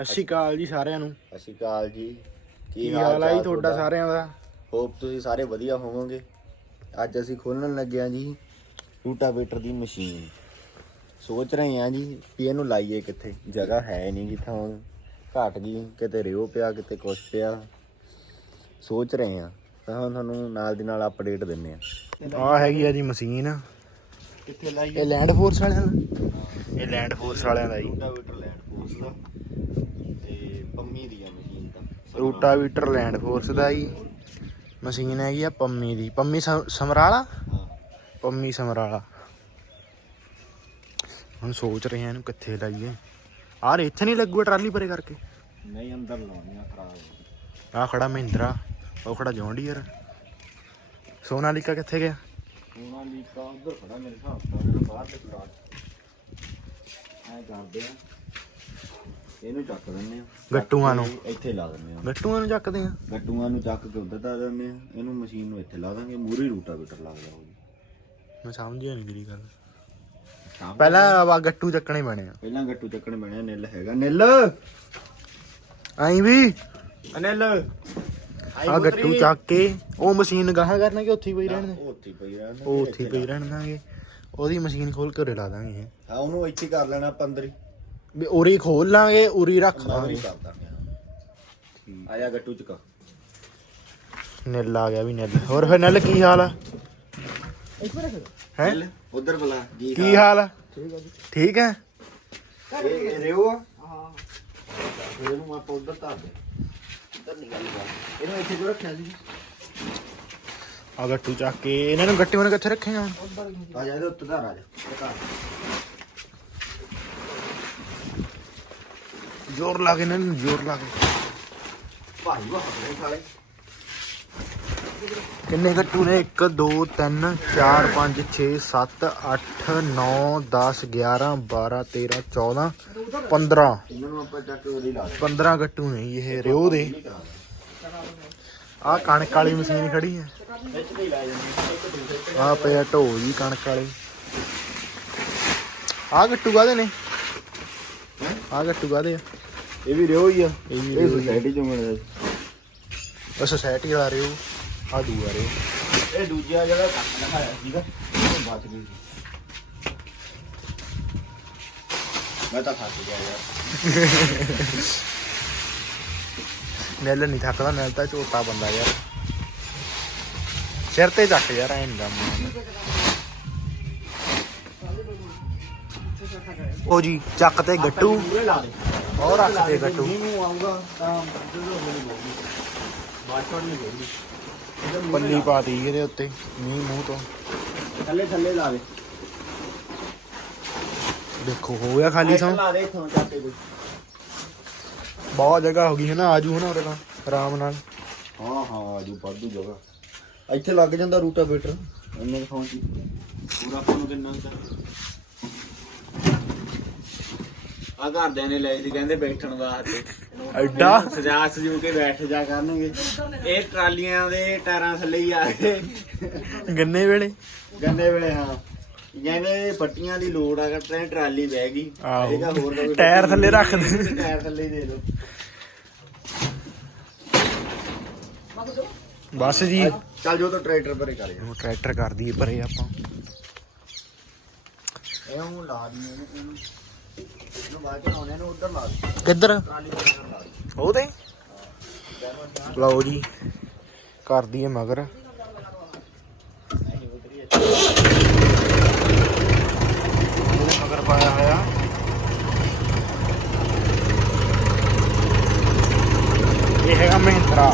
ਸਤਿ ਸ਼੍ਰੀ ਅਕਾਲ ਜੀ ਸਾਰਿਆਂ ਨੂੰ। ਸਤਿ ਸ਼੍ਰੀ ਅਕਾਲ ਜੀ। ਕੀ ਹਾਲ ਹੈ ਜੀ ਤੁਹਾਡਾ ਸਾਰਿਆਂ ਦਾ? ਹੋਪ ਤੁਸੀਂ ਸਾਰੇ ਵਧੀਆ ਹੋਵੋਗੇ। ਅੱਜ ਅਸੀਂ ਖੋਲਣ ਲੱਗੇ ਹਾਂ ਜੀ ਰੂਟਾਵੇਟਰ ਦੀ ਮਸ਼ੀਨ। ਸੋਚ ਰਹੇ ਹਾਂ ਜੀ ਵੀ ਇਹਨੂੰ ਲਾਈਏ ਕਿੱਥੇ, ਜਗ੍ਹਾ ਹੈ ਨਹੀਂ ਜਿੱਥਾਂ ਹੁਣ ਘਟ ਗਈ, ਕਿਤੇ ਰਿਓ ਪਿਆ ਕਿਤੇ ਕੁਛ ਪਿਆ। ਸੋਚ ਰਹੇ ਹਾਂ ਤਾਂ ਹੁਣ ਤੁਹਾਨੂੰ ਨਾਲ ਦੀ ਨਾਲ ਅਪਡੇਟ ਦਿੰਦੇ ਹਾਂ। ਆਹ ਹੈਗੀ ਆ ਜੀ ਮਸ਼ੀਨ। ਕਿੱਥੇ ਲਾਈਏ? ਇਹ ਲੈਂਡ ਫੋਰਸ ਵਾਲਿਆਂ ਦਾ, ਇਹ ਲੈਂਡ ਫੋਰਸ ਵਾਲਿਆਂ ਦਾ ਜੀ। ਰੂਟਾਵੇਟਰ ਲੈਂਡ ਫੋਰਸ ਦਾ ਤੇ ਪੰਮੀ ਦੀ ਆ ਮਸ਼ੀਨ ਤਾਂ। ਰੂਟਾਵੇਟਰ ਲੈਂਡ ਫੋਰਸ ਦਾ ਜੀ ਮਸ਼ੀਨ ਹੈਗੀ ਆ ਪੰਮੀ ਦੀ। ਪੰਮੀ ਸਮਰਾਲਾ, ਪੰਮੀ ਸਮਰਾਲਾ। ਹੁਣ ਸੋਚ ਰਹੇ ਆ ਇਹਨੂੰ ਕਿੱਥੇ ਲਾਈਏ। ਆਹ ਇੱਥੇ ਨਹੀਂ ਲੱਗੂਗਾ ਟਰਾਲੀ ਪਰੇ ਕਰਕੇ? ਨਹੀਂ, ਅੰਦਰ ਲਾਉਣੀ ਆ, ਖਰਾਬ। ਆਹ ਖੜਾ ਮਹਿੰਦਰਾ, ਉਹ ਖੜਾ ਜੌਨ ਡੀਅਰ। ਸੋਨਾਲੀਕਾ ਕਿੱਥੇ ਗਿਆ? ਸੋਨਾਲੀਕਾ ਉਧਰ ਖੜਾ ਮੇਰੇ ਹਿਸਾਬ ਨਾਲ, ਬਾਹਰ ਦੇ ਪਲਾਟ। ਐਂ ਕਰਦੇ ਆ, ਇਹਨੂੰ ਚੱਕ ਦਿੰਦੇ ਆ ਗੱਟੂਆਂ ਨੂੰ, ਇੱਥੇ ਲਾ ਦਿੰਦੇ ਆ। ਗੱਟੂਆਂ ਨੂੰ ਚੱਕਦੇ ਆ, ਗੱਟੂਆਂ ਨੂੰ ਚੱਕ ਕੇ ਉੱਧਰ ਲਾ ਦਿੰਦੇ ਆ। ਇਹਨੂੰ ਮਸ਼ੀਨ ਨੂੰ ਇੱਥੇ ਲਾ ਦਾਂਗੇ, ਮੂਹਰੇ ਰੂਟਾਵੇਟਰ ਲੱਗਦਾ ਹੋਊ। ਮੈਂ ਸਮਝਿਆ ਨਹੀਂ ਤੇਰੀ ਗੱਲ। ਪਹਿਲਾਂ ਗੱਟੂ ਚੱਕਣੇ ਪੈਣੇ ਆ। ਪਹਿਲਾਂ ਗੱਟੂ ਚੱਕਣੇ ਪੈਣੇ ਆ। ਨਿੱਲ ਹੈਗਾ, ਨਿੱਲ ਆਈ ਵੀ ਨਿੱਲ ਆ ਗੱਟੂ ਚੱਕ ਕੇ ਉਹ ਮਸ਼ੀਨ ਗਾਹਾਂ ਕਰਨਾ ਕਿ ਉੱਥੇ ਹੀ ਪਈ ਰਹਿਣ ਦੇ? ਉੱਥੇ ਪਈ ਰਹਿਣ, ਉਹ ਉੱਥੇ ਹੀ ਪਈ ਰਹਿਣ ਦਾਂਗੇ। ਉਹਦੀ ਮਸ਼ੀਨ ਖੋਲ ਕੇ ਉਰੇ ਲਾ ਦਾਂਗੇ। ਹਾਂ, ਉਹਨੂੰ ਇੱਥੇ ਕਰ ਲੈਣਾ 15 ਵੀ ਉਰੀ ਖੋਲ ਲਾਂਗੇ, ਉਰੀ ਰੱਖ ਦਾਂਗੇ। ਆਇਆ ਗੱਟੂ ਚਕਾ। ਨਿੱਲ ਆ ਗਿਆ ਵੀ ਨਿੱਲ। ਹੋਰ ਫਿਰ ਨਿੱਲ ਕੀ ਹਾਲ ਆ? ਹੈ ਉਧਰ ਬੁਲਾ ਜੀ। ਕੀ ਹਾਲ ਆ? ਠੀਕ ਹੈ। ਇਹ ਰਿਓ ਆ। ਹਾਂ, ਇਹਨੂੰ ਆਪਾਂ ਉਧਰ ਧਰ ਦੇ। ਇੱਧਰ ਨਹੀਂ ਗੱਲ ਕਰ। ਇਹਨੂੰ ਇੱਥੇ ਕਿਉਂ ਰੱਖਿਆ ਸੀ? ਆ ਗੱਟੂ ਚੱਕ ਕੇ ਇਹਨਾਂ ਨੂੰ ਗੱਟੂਆਂ ਨੂੰ ਕਿੱਥੇ ਰੱਖੇਗਾ? ਆ ਜਾ, ਇਹਦੇ ਉੱਤੇ ਧਰ ਆ ਜਾ। ਜ਼ੋਰ ਲਾ ਕੇ ਇਹਨਾਂ ਨੂੰ, ਜ਼ੋਰ ਲਾ ਕੇ। ਭਾਈ ਵਾਹ ਖੜੇ ਸਾਲੇ। ਕਿੰਨੇ ਗੱਟੂ ਨੇ? 1 2 3 4 5 6 7 8 9 10 11 12 13 14 15। ਇਹਨਾਂ ਨੂੰ ਆਪਾਂ ਚੱਕ ਕੇ ਉਹਦੀ ਲਾ ਦੇ। 15 ਗੱਟੂ ਨੇ ਇਹ ਰਿਓ ਦੇ। ਆਹ ਕਣਕ ਵਾਲੀ ਮਸ਼ੀਨ ਖੜੀ ਹੈ। ਆਹ ਪਿਆ ਢੋ ਜੀ ਕਣਕ ਵਾਲੇ। ਆਹ ਗੱਟੂ ਕਾਹਦੇ ਨੇ? ਆਹ ਗੱਟੂ ਕਾਹਦੇ ਆ? ਇਹ ਵੀ ਰਿਓ ਹੀ ਆ। ਇਹ ਵੀ ਇਹ ਸੋਸਾਇਟੀ ਚੋਂ ਮਿਲਦਾ। ਉਹ ਸੋਸਾਇਟੀ ਵਾਲਾ ਰਿਓ, ਆਹ ਦੂਆ ਰਿਓ। ਇਹ ਦੂਜਾ ਜਿਹੜਾ ਕੱਟ ਲਗਾਇਆ ਸੀਗਾ ਉਹ ਬਚ ਗਈ ਸੀ। ਮੈਂ ਤਾਂ ਥੱਕ ਗਿਆ ਯਾਰ। ਨਿੱਲ ਨਹੀਂ ਥੱਕਦਾ, ਨਿੱਲ ਤਾਂ ਝੋਟਾ ਬੰਦਾ ਯਾਰ। ਸਿਰ ਤੇ ਚੱਕ ਯਾਰ, ਐਂ ਨੀ ਉਹ ਜੀ ਚੱਕ ਤੇ ਗੱਟੂ, ਉਹ ਰੱਖ ਤੇ ਗੱਟੂ। ਪੱਲੀ ਪਾਤੀ ਇਹਦੇ ਉੱਤੇ ਮੀਂਹ ਮੂੰਹ ਤੋਂ। ਥੱਲੇ ਥੱਲੇ ਲਾ ਦੇ। ਦੇਖੋ ਹੋ ਗਿਆ ਖਾਲੀ ਸੌਂ। ਲਾ ਦੇ ਇੱਥੋਂ ਚੱਕ ਕੇ। ਬਹੁਤ ਜਗ੍ਹਾ ਹੋ ਗਈ ਹੈ ਨਾ, ਆਜੂ ਹੈ ਨਾ ਉਹਦੇ ਨਾਲ ਆਰਾਮ ਨਾਲ। ਹਾਂ ਹਾਂ, ਆਜੂ ਵਾਧੂ ਜਗ੍ਹਾ। ਇੱਥੇ ਲੱਗ ਜਾਂਦਾ ਰੂਟਾਵੇਟਰ ਇੰਨੇ ਥਾਂ 'ਚ ਪੂਰਾ। ਆਪਾਂ ਨੂੰ ਕਿੰਨਾ ਆ ਘਰਦਿਆਂ ਨੇ ਲੈ ਸੀ, ਕਹਿੰਦੇ ਬੈਠਣ ਵਾਸਤੇ। ਐਡਾ ਸਜਾ ਸਜੂ ਕੇ ਬੈਠ ਜਾ ਕਰਨਗੇ। ਇਹ ਟਰਾਲੀਆਂ ਦੇ ਟਾਇਰਾਂ ਥੱਲੇ ਹੀ ਆ ਗਏ ਗੰਨੇ ਵੇਲੇ। ਗੰਨੇ ਵੇਲੇ। ਹਾਂ, ਕਹਿੰਦੇ ਪੱਟੀਆਂ ਦੀ ਲੋੜ ਆ, ਟਰਾਲੀ ਬਹਿ ਗਈ। ਹੋਰ ਟਾਇਰ ਥੱਲੇ ਰੱਖ ਦੇ, ਟਾਇਰ ਥੱਲੇ ਹੀ ਦੇ ਦੋ ਬਸ ਜੀ। ਚੱਲ ਜੋ ਤਾਂ ਟਰੈਕਟਰ ਭਰੇ ਕਰ ਜਾ। ਟਰੈਕਟਰ ਕਰ ਦਈਏ ਭਰੇ ਆਪਾਂ। ਇਹਨੂੰ ਲਾ ਦਈਏ, ਇਹਨੂੰ ਬਾਅਦ ਚ ਲਾਉਣੇ ਨੂੰ ਉਧਰ ਲਾ ਦੇ। ਕਿੱਧਰ? ਟਰਾਲੀ ਦੇ ਅੰਦਰ ਲਾ ਦੇ। ਉਹਦੇ ਲਓ ਜੀ, ਕਰ ਦਈਏ ਮਗਰ। ਮਗਰ ਪਾਇਆ ਹੋਇਆ ਇਹ ਹੈਗਾ ਮਹਿੰਦਰਾ।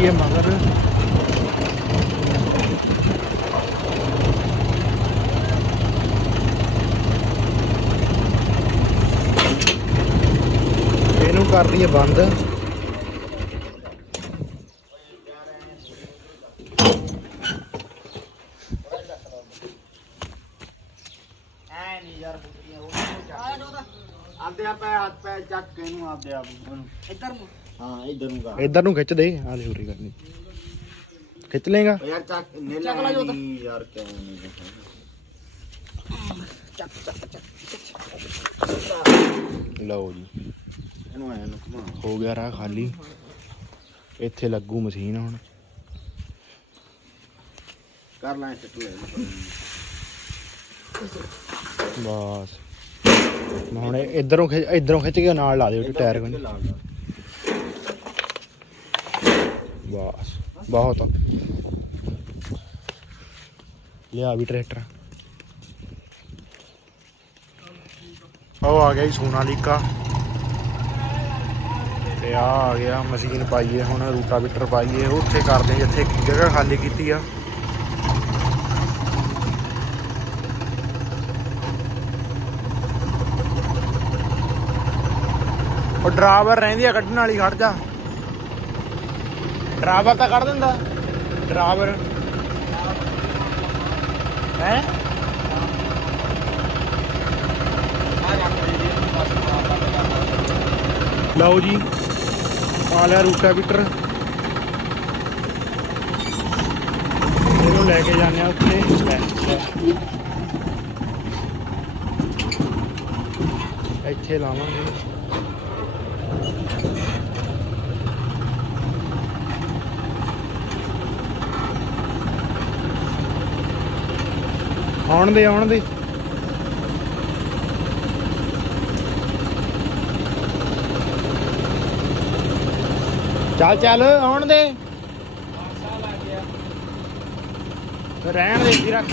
ਇਹ ਮਗਰ ਇਹਨੂੰ ਕਰ ਦਈਏ ਬੰਦ। ਆਪਦੇ ਆਪੇ ਹੱਥ ਪੈ ਚੱਕ ਕੇ ਇਹਨੂੰ ਆਪਦੇ ਆਪ ਨੂੰ ਇੱਧਰ ਨੂੰ ਹਾਂ ਇੱਧਰ ਨੂੰ ਕਰ ਇੱਧਰ ਨੂੰ ਖਿੱਚ ਦੇ ਆ ਲੈ ਉਰੀ ਕਰਨੀ ਖਿੱਚ ਲੇਗਾ ਯਾਰ ਚੱਕ ਨੇ ਲੈ ਨਹੀਂ ਯਾਰ ਕਿਉਂ ਨਹੀਂ ਲਓ ਜੀ ਇਹਨੂੰ ਐ ਨੂੰ ਘੁਮਾ ਹੋ ਗਿਆ ਰਾਹ ਖਾਲੀ ਇੱਥੇ ਲੱਗੂ ਮਸ਼ੀਨ ਹੁਣ ਕਰ ਲੈ ਟੱਟੂ ਲੈ ਬਸ ਹੁਣ ਇਧਰੋਂ ਖਿੱਚ ਕੇ ਨਾਲ ਲਾ ਦਿਓ ਟਾਇਰ ਕੋਲ ਬਸ ਬਹੁਤ ਲਿਆ ਵੀ ਟਰੈਕਟਰ ਉਹ ਆ ਗਿਆ ਜੀ ਸੋਨਾਲੀਕਾ ਤੇ ਆ ਗਿਆ ਮਸ਼ੀਨ ਪਾਈਏ ਹੁਣ ਰੂਟਾਵੀਟਰ ਪਾਈਏ ਉੱਥੇ ਕਰਦੇ ਜਿੱਥੇ ਜਗ੍ਹਾ ਖਾਲੀ ਕੀਤੀ ਆ ਉਹ ਡਰਾਈਵਰ ਰਹਿੰਦੀ ਆ ਕੱਢਣ ਵਾਲੀ ਖੜ ਜਾ ਡਰਾਈਵਰ ਤਾਂ ਕੱਢ ਦਿੰਦਾ ਡਰਾਈਵਰ ਹੈ ਲਓ ਜੀ ਆ ਲਿਆ ਰੂਟਾਵੀਟਰ ਇਹਨੂੰ ਲੈ ਕੇ ਜਾਂਦੇ ਆ ਉੱਥੇ ਇੱਥੇ ਲਾਵਾਂਗੇ ਆਉਣ ਦੇ ਚੱਲ ਆਉਣ ਦੇ ਰਹਿਣ ਦੇ ਇੱਥੇ ਰੱਖ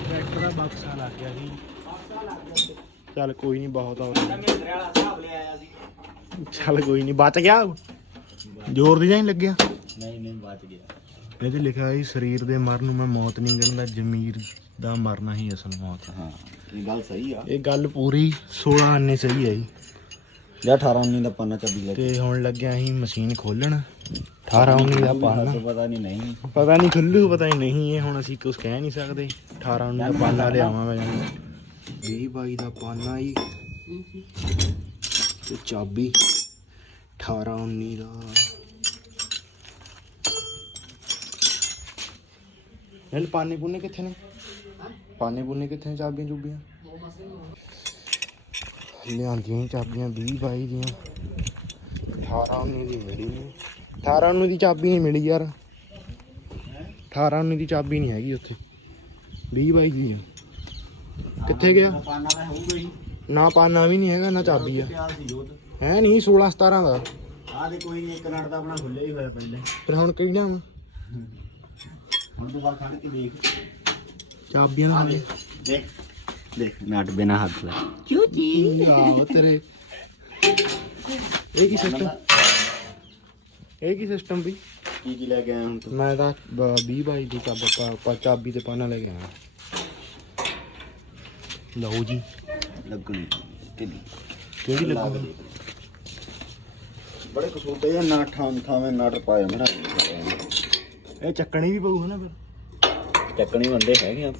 ਟਰੈਕਟਰ ਦਾ ਬਕਸਾ ਲੱਗ ਗਿਆ ਸੀ ਚੱਲ ਕੋਈ ਨਹੀਂ ਬਹੁਤ ਆ ਚੱਲ ਕੋਈ ਨਹੀਂ ਬਚ ਗਿਆ ਜ਼ੋਰ ਦੀ ਜਾਂ ਨਹੀਂ ਲੱਗਿਆ ਨਹੀਂ ਬਚ ਗਿਆ ਇਹਦੇ ਲਿਖਿਆ ਸੀ ਸਰੀਰ ਦੇ ਮਰਨ ਨੂੰ ਮੈਂ ਮੌਤ ਨਹੀਂ ਗਿਣਦਾ ਜ਼ਮੀਰ ਦਾ ਮਰਨਾ ਹੀ ਅਸਲ ਮੌਤ ਹਾਂ ਇਹ ਗੱਲ ਸਹੀ ਆ ਇਹ ਗੱਲ ਪੂਰੀ 16 ਆਨੇ ਸਹੀ ਆ ਜੀ ਜਾਂ 18 19 ਦਾ ਪਾਨਾ ਚਾਬੀ ਲੈ ਤੇ ਹੁਣ ਲੱਗਿਆ ਅਸੀਂ ਮਸ਼ੀਨ ਖੋਲਣ 18 19 ਦਾ ਪਾਨਾ ਪਤਾ ਨਹੀਂ ਪਤਾ ਨਹੀਂ ਖੁੱਲੂ ਪਤਾ ਨਹੀਂ ਇਹ ਹੁਣ ਅਸੀਂ ਕੁਝ ਕਹਿ ਨਹੀਂ ਸਕਦੇ 18 19 ਦਾ ਪਾਨਾ ਲਿਆਵਾਂ ਮੈਂ 20 22 ਦਾ ਪਾਨਾ ਜੀ ਤੇ ਚਾਬੀ 18 19 ਦਾ ਇਹ ਪਾਨੇ ਪੁੰਨੇ ਕਿੱਥੇ ਨੇ ਪਾਨੇ ਪੁੰਨੇ ਕਿੱਥੇ ਨੇ ਚਾਬੀਆਂ ਚੁੱਬੀਆਂ ਲਿਆਂਦੀਆਂ ਚਾਬੀਆਂ 20 22 ਦੀਆਂ 18 19 ਦੀ ਮਿਲੀ ਨਹੀਂ 18 19 ਦੀ ਚਾਬੀ ਨਹੀਂ ਮਿਲੀ ਯਾਰ 18 19 ਦੀ ਚਾਬੀ ਨਹੀਂ ਹੈਗੀ ਉੱਥੇ 20 22 ਦੀ ਕਿੱਥੇ ਗਿਆ ਪਾਨਾ ਤਾਂ ਹੋਊਗਾ ਹੀ ਨਾ ਪਾਨਾ ਵੀ ਨਹੀਂ ਹੈਗਾ ਨਾ ਚਾਬੀ ਆ ਹੈ ਨਹੀਂ 16 17 ਦਾ ਆ ਦੇ ਕੋਈ ਨਹੀਂ ਇੱਕ ਨਟ ਦਾ ਆਪਣਾ ਖੁੱਲਿਆ ਹੀ ਹੋਇਆ ਪਹਿਲੇ ਫਿਰ ਹੁਣ ਕਿਹੜਾ ਵਾ ਹੁਣ ਤੂੰ ਬਾਹਰ ਖੜ ਕੇ ਦੇਖ ਚਾਬੀਆਂ ਦਾ ਦੇਖ ਨਟ ਬਿਨਾ ਹੱਥ ਲੈ ਆਹ ਤੇਰੇ ਇਹ ਕੀ ਸਿਸਟਮ ਵੀ ਕੀ ਲੈ ਕੇ ਆਇਆ ਹੁਣ ਤੂੰ ਮੈਂ ਤਾਂ 20 22 ਦੀ ਚਾਬੀ ਤੇ ਪਾਣਾ ਲੈ ਕੇ ਆਇਆ ਲਓ ਜੀ ਲੱਗਣੀ ਕਿਹੜੀ ਲੱਗੂ ਬੜੇ ਕਸੂਤੇ ਆ ਨਾ ਥਾਵੇਂ ਨਟ ਪਾਇਆ ਮੇਰਾ ਇਹ ਚੱਕਣੀ ਵੀ ਪਊ ਹਨਾ ਫਿਰ ਚੱਕਣੀ ਬੰਦੇ ਹੈਗੇ ਆ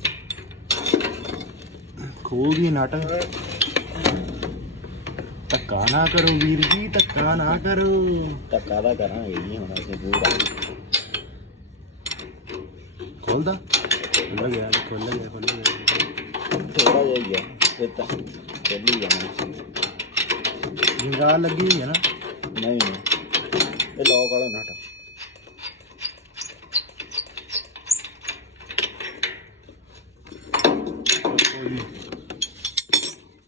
ਖੋਲ ਦੀ ਨਟ ਧੱਕਾ ਨਾ ਕਰੋ ਵੀਰ ਜੀ ਧੱਕਾ ਨਾ ਕਰੋ ਧੱਕਾ ਦਾ ਕਰਾਂਗੇ ਜੀ ਹੁਣ ਅਸੀਂ ਪੂਰਾ ਖੋਲਦਾ ਖੁੱਲ ਗਿਆ ਥੋੜਾ ਜਿਹਾ ਹੀ ਆ ਫਿਰ ਤਾਂ ਚੱਲੀ ਜਾਣਾ ਜਿੰਗਾ ਲੱਗੀ ਹੋਈ ਹੈ ਨਾ ਨਹੀਂ ਇਹ ਲੋਕ ਵਾਲਾ ਨਟ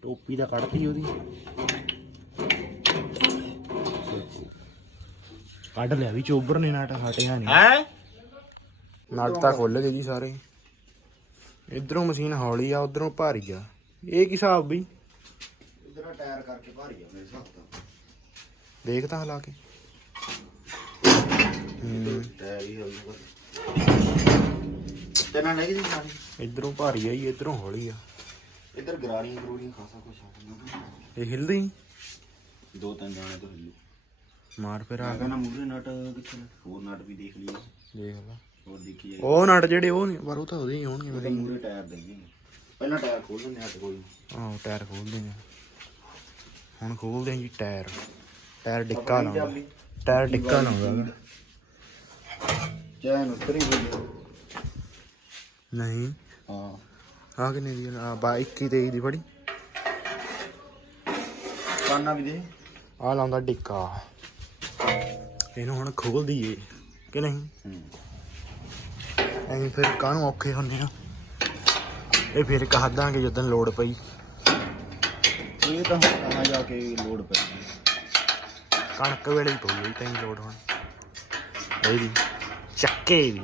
ਟੋਪੀ ਦਾ ਕੱਢਤੀ ਉਹਦੀ ਕੱਢ ਲਿਆ ਵੀ ਚੋਬਰ ਨੇ ਨਟ ਹਟਿਆ ਨਹੀਂ ਹੈ ਨਟ ਤਾਂ ਖੁੱਲ ਗਏ ਜੀ ਸਾਰੇ ਇਧਰੋਂ ਮਸ਼ੀਨ ਹੌਲੀ ਆ ਉਧਰੋਂ ਭਾਰੀ ਆ ਇਹ ਕੀ ਹਿਸਾਬ ਬਈ ਇਧਰ ਟਾਇਰ ਕਰਕੇ ਭਾਰੀ ਆ ਮੇਰੇ ਹਿਸਾਬ ਤੋਂ ਦੇਖ ਤਾਂ ਹਲਾ ਕੇ ਟਾਇਰ ਹੀ ਹੋਊਗਾ ਤੇ ਨਾ ਨਹੀਂ ਜੀ ਇਧਰੋਂ ਭਾਰੀ ਆ ਜੀ ਇਧਰੋਂ ਹੌਲੀ ਆ ਇਧਰ ਗਰਾਰੀਆਂ ਖਾਸਾ ਕੁਛ ਆ ਇਹ ਹਿਲਦੀ ਨੀ? ਦੋ ਤਿੰਨ ਜਾਣੇ ਤੋਂ ਹਿੱਲੂ ਮਾਰ ਫਿਰ ਆ ਆ ਨਾ ਮੂਰੇ ਨਟ ਕਿੱਥੇ ਹੋਰ ਨਟ ਵੀ ਦੇਖ ਲਈਏ ਦੇਖ ਲਾ ਹੋਰ ਦੇਖੀ ਜਾਏ ਉਹ ਨਟ ਜਿਹੜੇ ਉਹ ਨਹੀਂ ਪਰ ਉਹ ਤਾਂ ਉਹਦੇ ਹੀ ਹੋਣਗੇ ਉਹਦੇ ਮੂਰੇ ਟਾਇਰ ਦੇਗੇ ਪਹਿਲਾਂ ਟਾਇਰ ਖੋਲ ਦਿੰਦੇ ਹੱਟ ਕੋਈ ਆਹੋ ਟਾਇਰ ਖੋਲਦੇ ਆ ਹੁਣ ਖੋਲਦੇ ਆ ਜੀ ਟਾਇਰ ਡਿੱਕਾ ਲਾਉਂਦਾ ਟਾਇਰ ਡਿੱਕਾ ਲਾਉਂਦਾ ਗਾ। ਚੈਨ ਉਤਰੀ ਹੋਈ ਨਹੀਂ ਹਾਂ ਆ ਕਿੰਨੇ ਦੀ ਆ 21 ਦੀ ਫੜੀ ਕਾਨਾ ਵੀ ਦੇ ਆ ਲਾਉਂਦਾ ਡਿੱਕਾ ਇਹਨੂੰ ਹੁਣ ਖੋਲ ਦਈਏ ਕਿ ਨਹੀਂ ਐਂ ਫਿਰ ਕਾਹਨੂੰ ਔਖੇ ਹੁੰਦੇ ਆ ਇਹ ਫਿਰ ਕਹ ਦਾਂਗੇ ਜਦੋਂ ਲੋੜ ਪਈ ਇਹ ਤਾਂ ਹੁਣ ਕਹਾਂ ਜਾ ਕੇ ਲੋਡ ਪੈ ਕਣਕ ਵੇਲੇ ਹੀ ਪਊਗੀ ਤਾਂ ਹੀ ਲੋੜ ਹੁਣ ਇਹਦੀ ਚੱਕੇ ਦੀ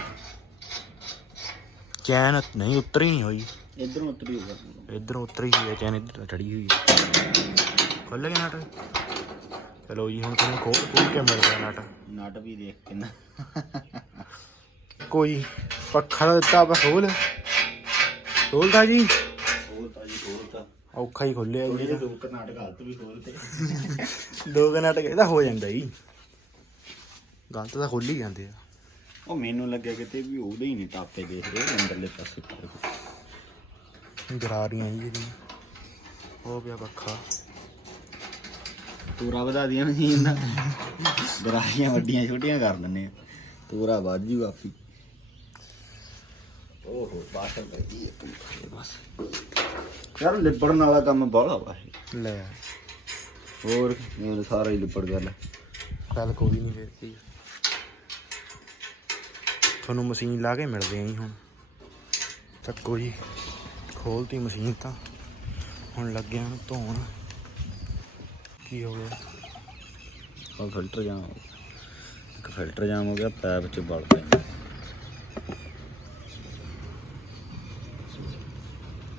ਚੈਨ ਨਹੀਂ ਉਤਰੀ ਨਹੀਂ ਹੋਈ ਇਧਰੋਂ ਉਤਰੀ ਹੋਗਾ ਇੱਧਰੋਂ ਉਤਰੀ ਹੋਈ ਹੈ ਚੈਨ ਇੱਧਰ ਚੜੀ ਹੋਈ ਹੈ ਖੁੱਲ੍ਹ ਗਿਆ ਨਟ ਚਲੋ ਜੀ ਹੁਣ ਤੁਹਾਨੂੰ ਖੋਲ ਕੇ ਮਿਲਦਾ ਨਟ ਵੀ ਦੇਖ ਕਿੰਨਾ ਕੋਈ ਪੱਖਾ ਦਾ ਦਿੱਤਾ ਆਪਾਂ ਖੋਲਦਾ ਜੀ ਖੋਲਤਾ ਜੀ ਖੋਲਤਾ ਔਖਾ ਹੀ ਖੋਲਿਆ ਜੀ ਦੋ ਕਰਨਾਟਕ ਹੱਥ ਵੀ ਖੋਲਤੇ 2 ਘੰਟੇ ਇਹਦਾ ਹੋ ਜਾਂਦਾ ਜੀ ਗਲਤ ਤਾਂ ਖੋਲ ਹੀ ਜਾਂਦੇ ਆ ਉਹ ਮੈਨੂੰ ਲੱਗਿਆ ਕਿਤੇ ਵੀ ਉਹਦੇ ਹੀ ਨਹੀਂ ਟਾਪੇ ਦੇਖ ਰਹੇ ਅੰਦਰਲੇ ਪਾਸੇ ਗਰਾਰੀਆਂ ਜੀ ਇਹਦੀਆਂ ਹੋ ਗਿਆ ਪੱਖਾ ਤੂਰਾ ਵਧਾ ਦੀਆਂ ਮਸ਼ੀਨ ਨਾਲ ਗਰਾਰੀਆਂ ਵੱਡੀਆਂ ਛੋਟੀਆਂ ਕਰ ਦਿੰਦੇ ਆ ਤੂਰਾ ਵੱਧ ਜੂ ਆਪੀ ਓਹੋ ਬਾਸ਼ਲ ਪਈ ਇੱਕ ਬਸ ਯਾਰ ਲਿਬੜਨ ਵਾਲਾ ਕੰਮ ਬਾਹਲਾ ਵਾ ਇਹ ਲੈ ਹੋਰ ਮੇਰੇ ਸਾਰਾ ਹੀ ਲਿਬੜ ਗਿਆ ਲੈ ਕੱਲ ਕੋਈ ਨਹੀਂ ਫਿਰ ਕੀ ਤੁਹਾਨੂੰ ਮਸ਼ੀਨ ਲਾ ਕੇ ਮਿਲਦੇ ਆਂ ਜੀ ਹੁਣ ਚੱਕੋ ਜੀ ਖੋਲਤੀ ਮਸ਼ੀਨ ਤਾਂ ਹੁਣ ਲੱਗਿਆ ਨੂੰ ਧੋਣ ਕੀ ਹੋ ਗਿਆ ਆ ਫਿਲਟਰ ਜਾਮ ਇੱਕ ਫਿਲਟਰ ਜਾਮ ਹੋ ਗਿਆ ਪੈਪ 'ਚ ਵੜ ਪਿਆ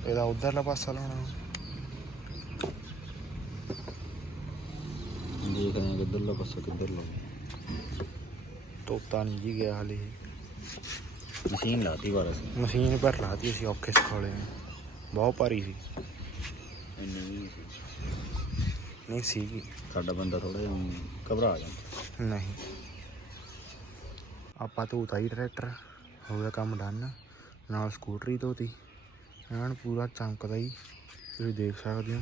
ਇਹਦਾ ਉਧਰਲਾ ਪਾਸਾ ਲਾਉਣਾ ਦੇਖਦੇ ਆ ਕਿੱਧਰਲਾ ਪਾਸਾ ਕਿੱਧਰ ਲਾਉਣਾ ਤੋਤਾ ਨਹੀਂ ਜੀ ਗਿਆ ਹਾਲੇ ਮਸ਼ੀਨ ਲਾਤੀ ਵਾਰਾ ਸੀ ਮਸ਼ੀਨ ਪਰ ਲਾਤੀ ਅਸੀਂ ਔਖੇ ਸਖਾਲੇ ਬਹੁਤ ਭਾਰੀ ਸੀ ਇੰਨੀ ਨਹੀਂ ਸੀਗੀ ਸਾਡਾ ਬੰਦਾ ਥੋੜਾ ਜਿਹਾ ਘਬਰਾ ਜਾਂਦਾ ਨਹੀਂ ਆਪਾਂ ਧੋਤਾ ਹੀ ਟਰੈਕਟਰ ਹੋ ਗਿਆ ਕੰਮ ਡਨ ਨਾਲ ਸਕੂਟਰੀ ਧੋਤੀ ਐਨ ਪੂਰਾ ਚਮਕਦਾ ਹੀ ਤੁਸੀਂ ਦੇਖ ਸਕਦੇ ਹੋ